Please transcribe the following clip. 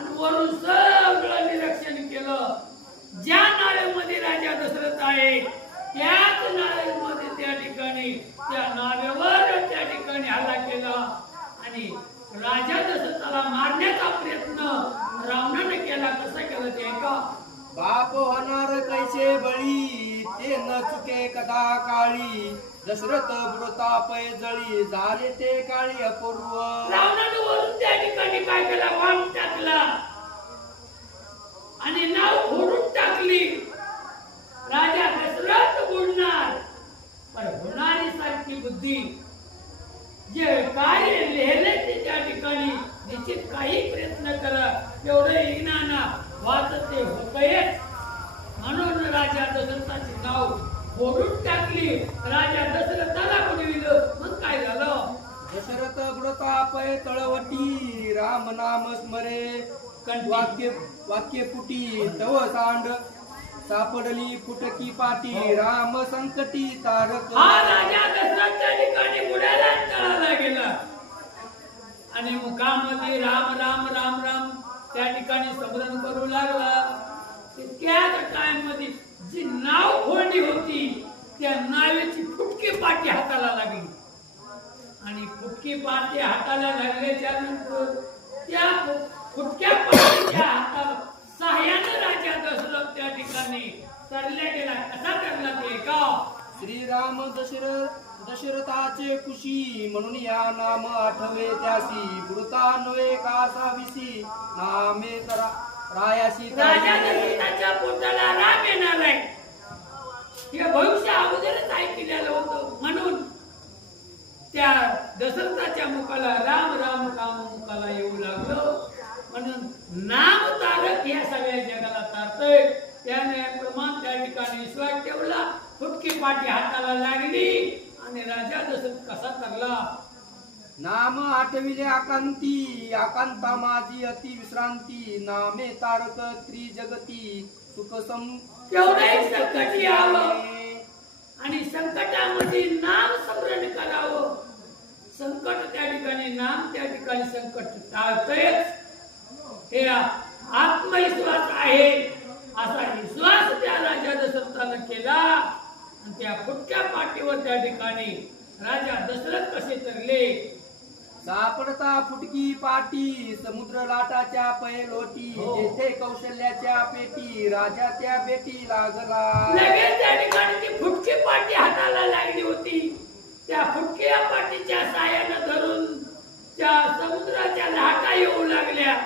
आणि वरून सगळं निरीक्षण केलं. ज्या नाळेमध्ये राजा दशरथ आहे त्याच नाळेमध्ये त्या ठिकाणी त्या नावेवर त्या ठिकाणी हल्ला केला आणि राजा दशरथाला मारण्याचा प्रयत्न रावणाने केला. कसा केला ते का? बाप होणार कैसे बळी ते न चुके कदा काळी दशरथ बुडता पै जळी झाले ते काळी अपूर्व. रावणाने वरून त्या ठिकाणी काय केला? वाम टाकला आणि नाव फोडून टाकली. राजा दशरथ बुडणार पण होणारी सारखी बुद्धी जे कार्य लिहिले ते त्या ठिकाणी निश्चित काही प्रयत्न करा एवढं इग्नाना वाचत ते होतंय. म्हणून राजा दशरथाचे नाव फोडून टाकली. राजा दशरथाला बुडविलं. मग काय झालं? दशरथ बुडता पै तळवटी राम नाम स्मरे वाक्य वाक्य फुटी तव सांड सापडली फुटकी पाटी राम संकटी तारक. हा राजा दशरथ त्या ठिकाणी बुडायला तळाला गेला आणि मुखामध्ये राम राम राम राम त्या ठिकाणी स्मरण करू लागला. त्याच टाइम मध्ये जी नाव फोडली होती त्या नावेची फुटकी पाटी हाताला लागली आणि फुटकी पाटी हाताला लागल्याच्या नंतर त्या फुटक्या पाटीच्या हाताला सहाय्याने राजा दशरथ त्या ठिकाणी तरल्या गेला. कसा तरला ते का? श्रीराम दशरथाचे कुशी म्हणून या नाम आठवे त्यासी बुडता नव्हे कासाविसी नामे तरा रायासी. राजा दशरथाच्या पोटाला राम येणार आहे हे भविष्य अगोदरच ऐकलेलं होतं. म्हणून त्या दशरथाच्या मुखाला राम राम काम मुखाला येऊ लागलं. म्हणून नाम तारक या सगळ्या जगाला तारतय. त्याने प्रमाण त्या ठिकाणी विश्वास ठेवला. फुटकी पाटी हाताला लागली आणि राजा दशरथ कसा करला? नाम आठविले आकांती आकांता माझी अति विश्रांती नामे तारक त्रिजगती सुख सम. तेवढंही संकट यावं आणि संकटामध्ये नाम स्मरण करावं. संकट त्या ठिकाणी नाम त्या ठिकाणी संकट टाळतयच. हे आत्मविश्वास आहे असा विश्वास त्या राजा दशरथानं केला आणि त्या फुटक्या पाटीवर त्या ठिकाणी राजा दशरथ कसे तरले. सापडता फुटकी पाटी समुद्र लाटाच्या पैलोटी जेथे कौशल्याच्या पेटी राजा त्या बेटी लागला. लगेच त्या ठिकाणी ती फुटकी पाटी हाताला लागली होती. त्या फुटक्या पाटीच्या साह्यानं धरून त्या समुद्राच्या लाटा येऊ लागल्या